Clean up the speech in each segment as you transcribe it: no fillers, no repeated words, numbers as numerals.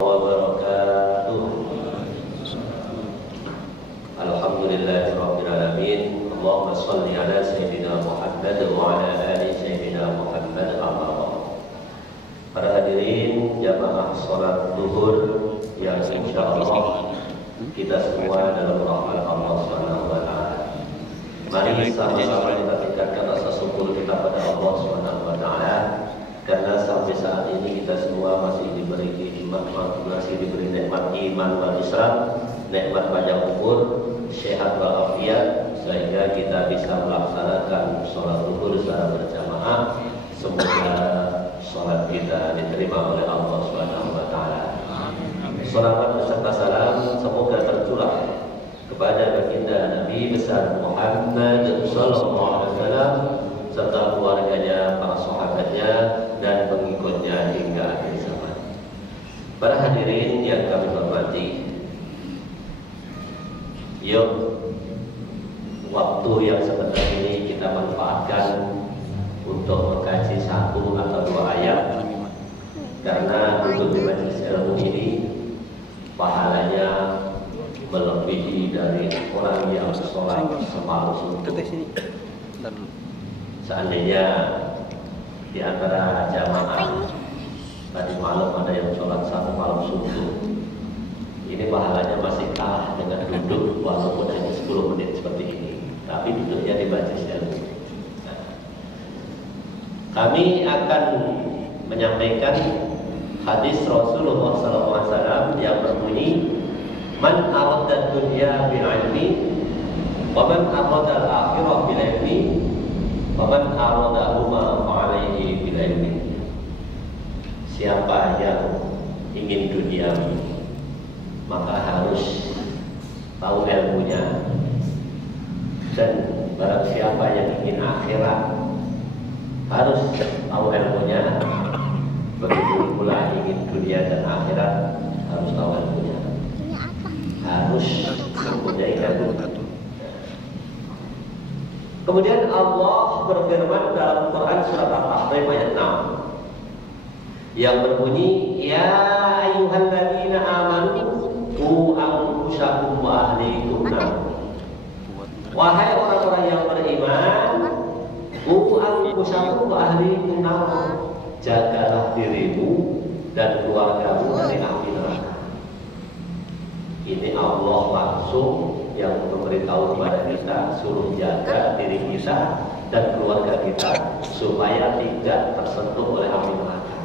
wabarakatuh. Alhamdulillahirrabbilalamin. Allahumma salli ala Sayyidina Muhammad wa ala ali Sayyidina Muhammad amma ba'd. Para hadirin jamaah salat zuhur yang insyaallah kita semua dalam rahmat Allah Subhanahu wa taala. Mari sama-sama kita tingkatkan rasa syukur kita pada Allah Subhanahu wa taala karena sampai saat ini kita semua masih diberi nikmat, masih diberi nikmat iman wal Islam, nikmat panjang umur, sehat walafiat, sehingga kita bisa melaksanakan sholat zuhur secara berjamaah. Semoga sholat kita diterima oleh Allah Subhanahu wa taala. Salawat beserta salam semoga tercurah kepada baginda Nabi besar Muhammad sallallahu alaihi wasallam serta keluarganya, para sahabatnya dan pengikutnya hingga akhir zaman. Para hadirin yang kami hormati, yuk waktu yang sebentar ini kita manfaatkan untuk mengkaji satu atau dua ayat, karena untuk di majelis ilmu ini pahalanya melebihi dari orang yang sholat semalam suntuk. Seandainya di antara jamaah tadi malam ada yang sholat satu malam suntuk, ini pahalanya masih kalah dengan duduk walaupun hanya 10 menit seperti ini, tapi duduknya di majelis ilmu. Kami akan menyampaikan hadis Rasulullah SAW yang berbunyi, "Man arada dunya bil ilmi, wa man arada al-akhirah bil ilmi, wa man arada huma fa'alaihi bil ilmi." Siapa yang ingin duniawi, maka harus tahu ilmunya, dan barang siapa yang ingin akhirat harus tahu ilmunya. Begitu pula ingin dunia dan akhirat harus tahu ilmunya, harus mempunyai ilmu. Kemudian Allah berfirman dalam Quran surat Al-Tahrim ayat 6 yang berbunyi, "Ya ayyuhalladzina amanu qu anfusakum wa ahlikum nar." Wahai orang-orang yang beriman, qu anfusakum wa ahlikum nar, jagalah dirimu dan keluargamu dari api neraka. Ini Allah langsung yang memberitahu kepada kita, suruh jaga diri kita dan keluarga kita supaya tidak tersentuh oleh api neraka.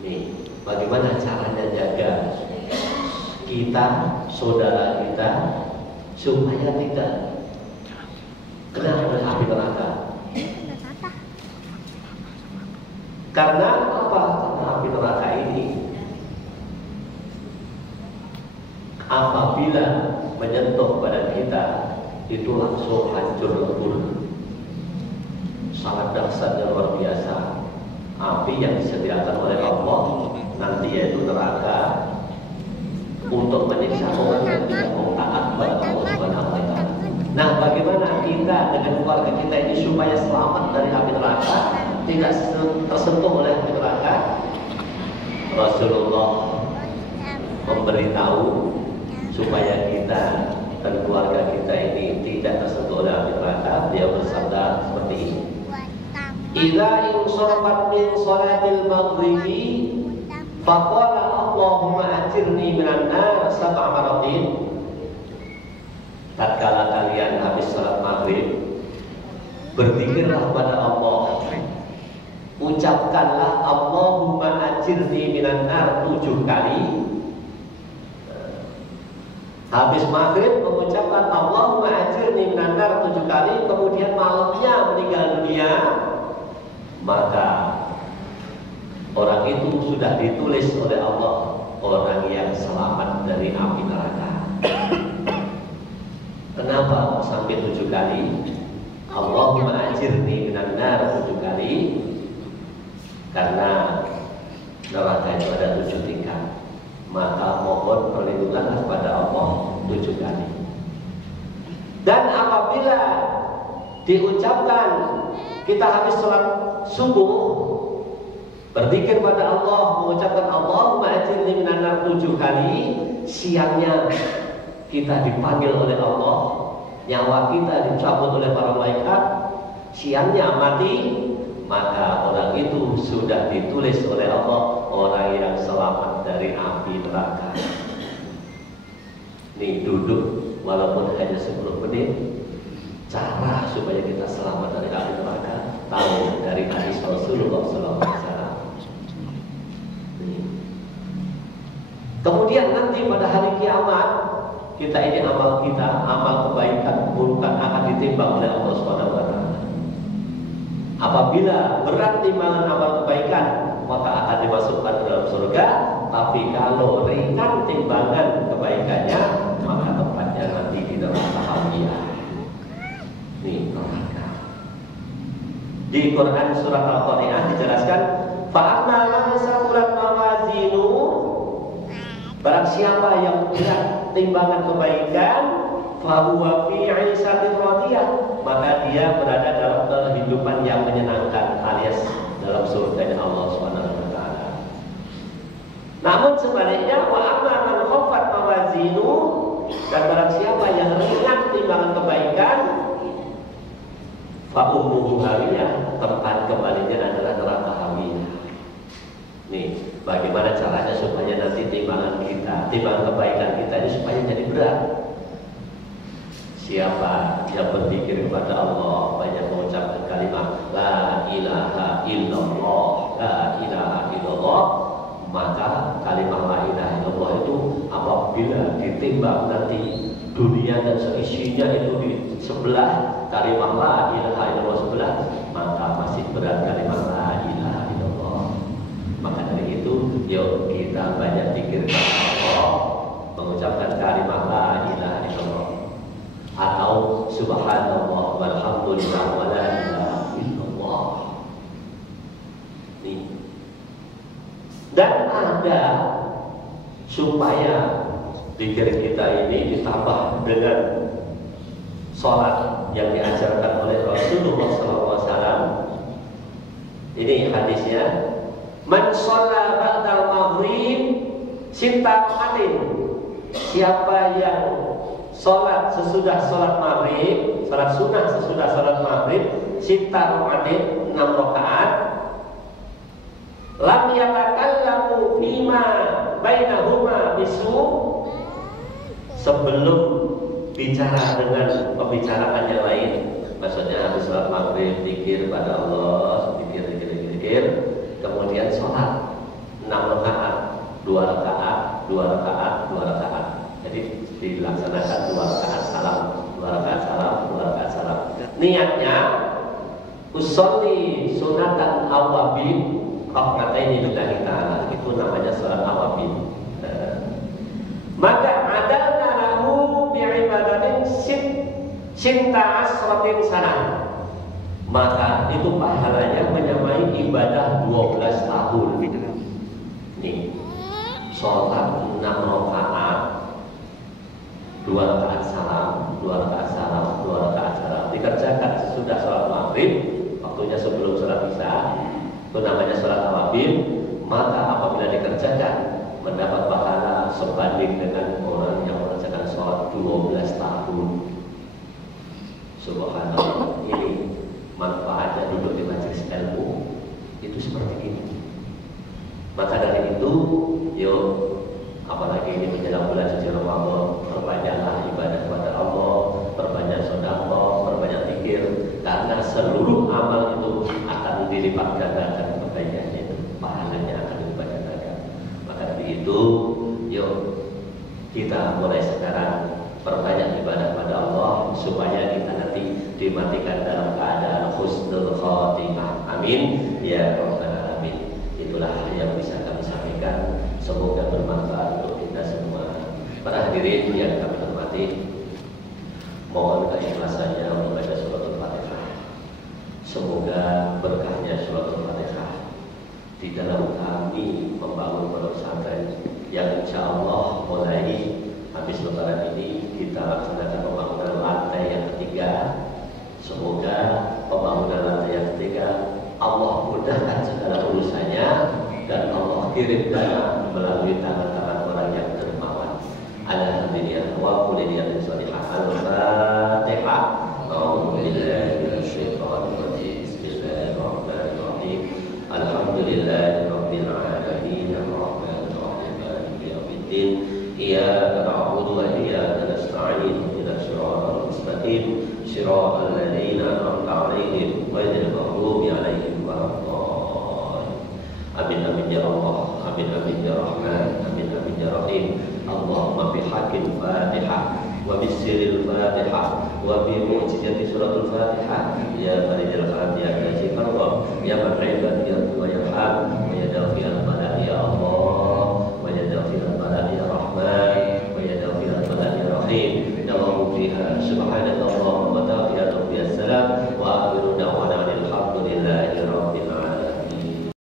Nih, bagaimana caranya jaga kita, saudara kita, supaya tidak kena oleh api neraka? Karena apa? Karena api neraka ini apabila menyentuh badan kita itu langsung hancur lebur. Sangat dahsyat dan luar biasa api yang disediakan oleh Allah nanti, yaitu neraka, untuk menyiksa orang yang tidak mau taat kepada Allah Subhanahu wa taala. Nah, bagaimana kita dengan keluarga kita ini supaya selamat dari api neraka, tidak tersentuh oleh api neraka? Rasulullah memberitahu supaya kita dan keluarga kita ini tidak tersentuh oleh api neraka. Dia bersabda seperti ini, "Idza insarafat min salatil maghribi faqala Allahumma ajirni minan nar sab'a maratin." Tatkala kalian habis salat maghrib, berzikirlah pada Allah, ucapkanlah Allahumma ajirni minan nar 7 kali. Habis maghrib mengucapkan Allahumma ajirni minan nar 7 kali, kemudian malamnya meninggal dunia, maka orang itu sudah ditulis oleh Allah orang yang selamat dari api neraka. Kenapa sampai 7 kali? Allahumma ajirni minan nar 7 kali, karena neraka itu ada 7 tingkat. Maka mohon perlindungan kepada Allah 7 kali. Dan apabila diucapkan kita habis sholat subuh, berzikir pada Allah, mengucapkan Allah, khuldi minan nar 7 kali, siangnya kita dipanggil oleh Allah, nyawa kita dicabut oleh para malaikat, siangnya mati, maka orang itu sudah ditulis oleh Allah orang yang selamat dari api neraka. Nih duduk walaupun hanya 10 menit, cara supaya kita selamat dari api neraka tahu dari hadis Rasulullah SAW. Kemudian nanti pada hari kiamat, kita ini amal kita, amal kebaikan, keburukan akan ditimbang oleh Allah SWT. Apabila berat timbangan amal kebaikan, maka akan dimasukkan ke dalam surga. Tapi kalau ringan timbangan kebaikannya, maka tempatnya nanti di neraka Hawiyah. Nih neraka. Di Quran surah Al-Qari'ah dijelaskan, fa'amma man saqulat mawazinu, barang siapa yang berat timbangan kebaikan, fahuwa fi 'ishatin radiyah, maka dia berada dalam kehidupan yang menyenangkan, alias dalam surganya Allah Subhanahu wa taala. Namun sebaliknya, wa amma man khaffat mawazinu, dan barang siapa yang ringan timbangan kebaikan, fa ummuhu hawiyah, tempat kembalinya adalah neraka Hawiyah. Nih, bagaimana caranya supaya nanti timbangan kita, timbangan kebaikan kita ini supaya jadi berat? Siapa yang berpikir kepada Allah, banyak mengucapkan kalimat la ilaha illallah, la ilaha illallah, maka kalimat la ilaha illallah itu apabila ditimbang nanti dunia dan seisinya itu di sebelah kalimat la ilaha illallah sebelah, maka masih berat kalimat la ilaha illallah. Maka dari itu, yuk kita banyak pikir kepada Allah, mengucapkan kalimat la ilaha illallah atau subhanallah walhamdulillah wa la ilaha illallah. Nih. Dan ada supaya pikir kita ini ditambah dengan sholat yang diajarkan oleh Rasulullah SAW. Ini hadisnya, man sholla ba'dal maghrib sinta qatin, siapa yang sholat sesudah sholat maghrib, sholat sunnah sesudah sholat maghrib, sinta qatin 6 rakaat, lam yatakallamu fima bainahuma bisu, sebelum bicara dengan pembicaraan yang lain, maksudnya habis sholat maghrib zikir pada Allah, zikir, kemudian sholat 6 rakaat, 2 rakaat, 2 rakaat, 2 rakaat. Jadi dilaksanakan 2 rakaat salam, 2 rakaat salam, 2 rakaat salam. Niatnya usolli sunatan awabin rakaataini lillahi ta'ala, itu namanya sholat awabin. Maka adalna lahu bi'ibadatin sinta asratin sana, maka itu pahalanya menyamai ibadah 12 tahun. Nih, sholat 6 rakaat, 2 rakaat salam, 2 rakaat salam, 2 rakaat salam, dikerjakan sesudah sholat maghrib, waktunya sebelum sholat isya, itu namanya sholat awabin. Maka apabila dikerjakan, mendapat pahala sebanding dengan orang yang mengerjakan sholat 12 tahun. Subhanallah. Ini manfaatnya duduk di majelis ilmu itu seperti ini. Maka dari itu, yuk, apalagi ini menjelang bulan suci Ramadan, perbanyaklah ibadah kepada Allah, perbanyak sedekah, perbanyak zikir, karena seluruh amal itu akan dilipat gandakan kebaikannya itu, pahalanya akan dilipat gandakan. Maka dari itu, yuk kita mulai sekarang perbanyak ibadah pada Allah supaya kita nanti dimatikan dalam keadaan husnul khotimah. Amin ya rabbal alamin. Itulah yang bisa kami sampaikan. Semoga bermanfaat untuk kita semua. Para hadirin yang kami hormati, mohon keikhlasannya membaca suratul Fatihah. Semoga berkahnya suratul Fatihah di dalam kami membangun pondok pesantren yang insya Allah mulai habis lebaran ini kita laksanakan pembangunan lantai yang ketiga. Semoga pembangunan lantai yang ketiga Allah mudahkan segala urusannya dan Allah kirim dana melalui tangan-tangan orang yang dermawan. Alhamdulillah wa kulliyatin sholihah. Al-Fatihah. A'udzubillahi minasyaitonir rajim. Bismillahirrahmanirrahim. Alhamdulillahirabbil alamin. Arrahmanir rahim. Maliki yaumiddin. Iyyaka na'budu wa iyyaka nasta'in. Ihdinas siratal mustaqim. Shiratal ladzina an'amta 'alaihim ghairil maghdubi 'alaihim waladdallin. Amin amin ya Allah. Amin amin ya Rahman. Amin amin ya Rahim. Allahumma bihaqqil Fatihah wa bisirril Fatihah wa bi mu'jizati suratul Fatihah ya Malikul Fatihah ya Jibril ya man ibadiyatu wa yarham